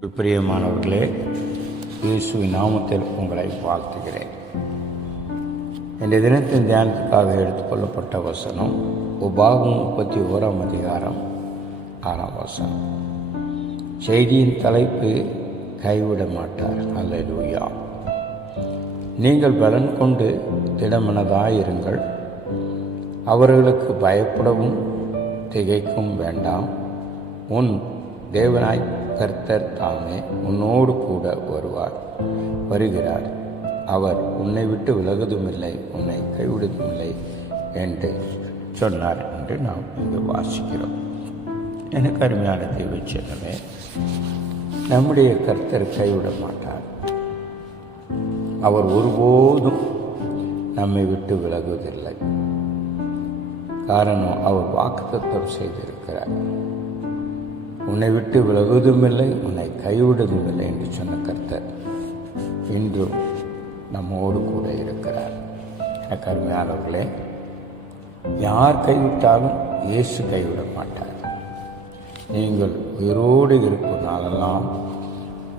பிரியமானவர்களே இயேசுவின் நாமத்தில் உங்களை வாழ்த்துகிறேன். இந்த தினத்தின் தியானத்துக்காக எடுத்துக்கொள்ளப்பட்ட வசனம் உபாகம் முப்பத்தி ஓராம் அதிகாரம் ஆறாம் வசனம். செய்தியின் தலைப்பு கைவிட மாட்டார். அல்ல லூயா நீங்கள் பலன் கொண்டு திடமனதாயிருங்கள் அவர்களுக்கு பயப்படவும் திகைக்கும் வேண்டாம். உன் தேவனாய் கர்த்தர் தாமே உன்னோடு கூட வருவார் வருகிறார். அவர் உன்னை விட்டு விலகுதுமில்லை உன்னை கைவிடுதுமில்லை என்று சொன்னார் என்று நாம் இங்கு வாசிக்கிறோம். எனக்கு அருமையான தேவைச்சனமே நம்முடைய கர்த்தர் கைவிட மாட்டார். அவர் ஒருபோதும் நம்மை விட்டு விலகுவதில்லை. காரணம் அவர் வாக்குத்தத்தம் செய்திருக்கிறார். உன்னை விட்டு விலகுவதுமில்லை உன்னை கைவிடுவதுமில்லை என்று சொன்ன கர்த்தர் இன்றும் நம்மோடு கூட இருக்கிறார். எனக்கு அருமையானவர்களே யார் கைவிட்டாலும் இயேசு கைவிட மாட்டார் நீங்கள் உயிரோடு இருக்கும் நாளெல்லாம்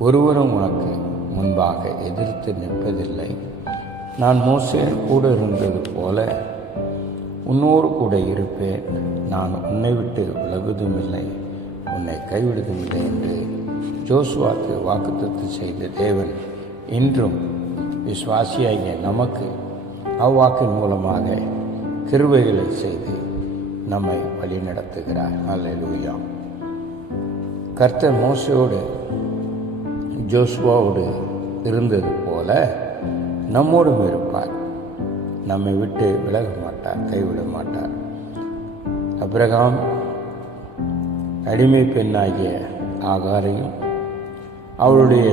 ஒருவரும் உனக்கு முன்பாக எதிர்த்து நிற்பதில்லை. நான் மோசையர் கூட இருந்தது போல உன்னோடு கூட இருப்பேன். நான் உன்னை விட்டு விலகுவதுமில்லை. உன்னை கைவிடுவதில்லை என்று ஜோசுவாக்கு வாக்குத்தத்து செய்த தேவன் இன்றும் விஸ்வாசியாகிய நமக்கு அவ்வாக்கின் மூலமாக கிருவைகளை செய்து நம்மை வழிநடத்துகிறார். அல்லா கர்த்தர் மோசையோடு ஜோசுவாவோடு இருந்தது போல நம்மோடும் இருப்பார். நம்மை விட்டு விலக மாட்டார் கைவிட மாட்டார். அப்ரகாம் அடிமை பெண்ணாகிய ஆகாரையும் அவளுடைய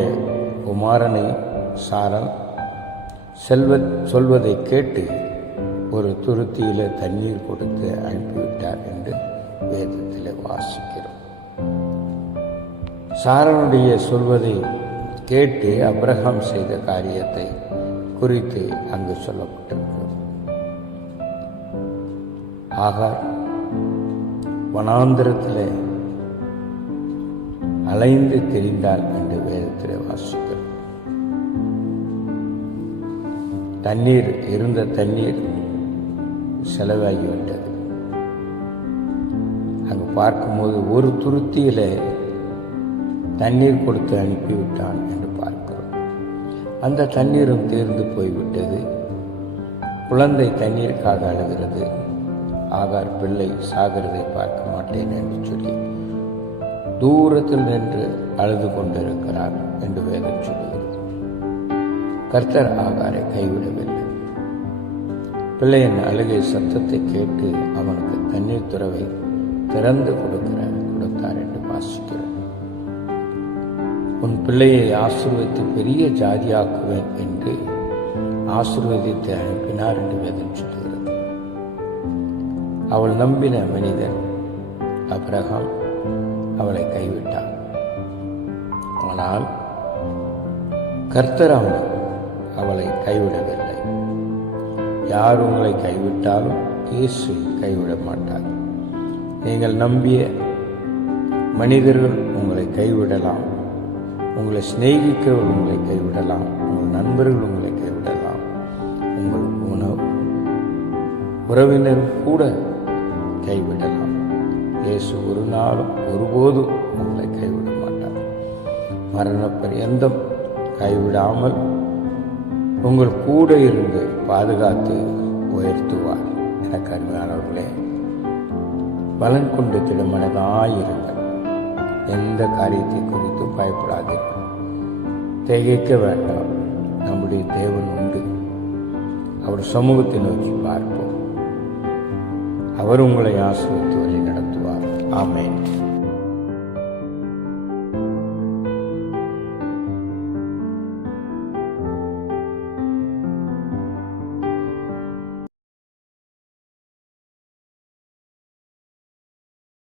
குமாரனையும் சாரல் செல்வ சொல்வதை கேட்டு ஒரு துருத்தியில் தண்ணீர் கொடுத்து அனுப்பிவிட்டார் என்று வேதத்தில் வாசிக்கிறோம். சாரனுடைய சொல்வதை கேட்டு அப்ரஹாம் செய்த காரியத்தை குறித்து அங்கு சொல்லப்பட்டிருக்கிறது. ஆகார் வனாந்திரத்தில் அலைந்து தெரிந்தாள் என்று வேதத்தில் வாசிக்கிறோம். தண்ணீர் இருந்த தண்ணீர் செலவாகிவிட்டது அங்கு பார்க்கும்போது ஒரு துருத்தியில தண்ணீர் கொடுத்து அனுப்பிவிட்டான் என்று பார்க்கிறோம். அந்த தண்ணீரும் தீர்ந்து போய்விட்டது. குழந்தை தண்ணீருக்காக அழுகிறது. ஆகார் பிள்ளை சாகிறதை பார்க்க மாட்டேன் என்று சொல்லி தூரத்தில் நின்று அழுது கொண்டிருக்கிறார் என்று வேதம் சொல்லுகிறது. கர்த்தர் ஆகாரை கைவிடவில்லை. பிள்ளையின் அழுகை சத்தத்தை கேட்டு அவனுக்கு தண்ணீர் துறவை திறந்து கொடுக்கிற கொடுத்தார் என்று வாசிக்கிறோம். உன் பிள்ளையை ஆசிர்வதித்து பெரிய ஜாதியாக்குவேன் என்று ஆசிர்வதித்து அனுப்பினார் என்று வேதம் சொல்லுகிறது. அவள் நம்பின மனிதன் அப்ரஹாம் அவளை கைவிட்டார் ஆனால் கர்த்தர் அவனை அவளை கைவிடவில்லை. யார் உங்களை கைவிட்டாலும் இயேசு கைவிட மாட்டார். நீங்கள் நம்பிய மனிதர்கள் உங்களை கைவிடலாம். உங்களை சிநேகிக்கிறவர் உங்களை கைவிடலாம். உங்கள் நண்பர்கள் உங்களை கைவிடலாம். உங்கள் உணவு உறவினர் கூட கைவிடலாம். இயேசு ஒரு நாளும் ஒருபோதும் உங்களை கைவிட மாட்டார். மரண பரியந்தம் கைவிடாமல் உங்கள் கூட இருந்து பாதுகாத்து உயர்த்துவார். எனக்கு அருமையானவர்களே பலன் கொண்டு திடமனதாயிருங்கள் எந்த காரியத்தை குறித்தும் பயப்படாதீர்கள். திகைக்க வேண்டாம். நம்முடைய தேவன் உண்டு. அவர் சமூகத்தை நோக்கி பார்ப்போம். அவர் உங்களை ஆசிரியத்து வழி நடத்துவார். ஆமேன்.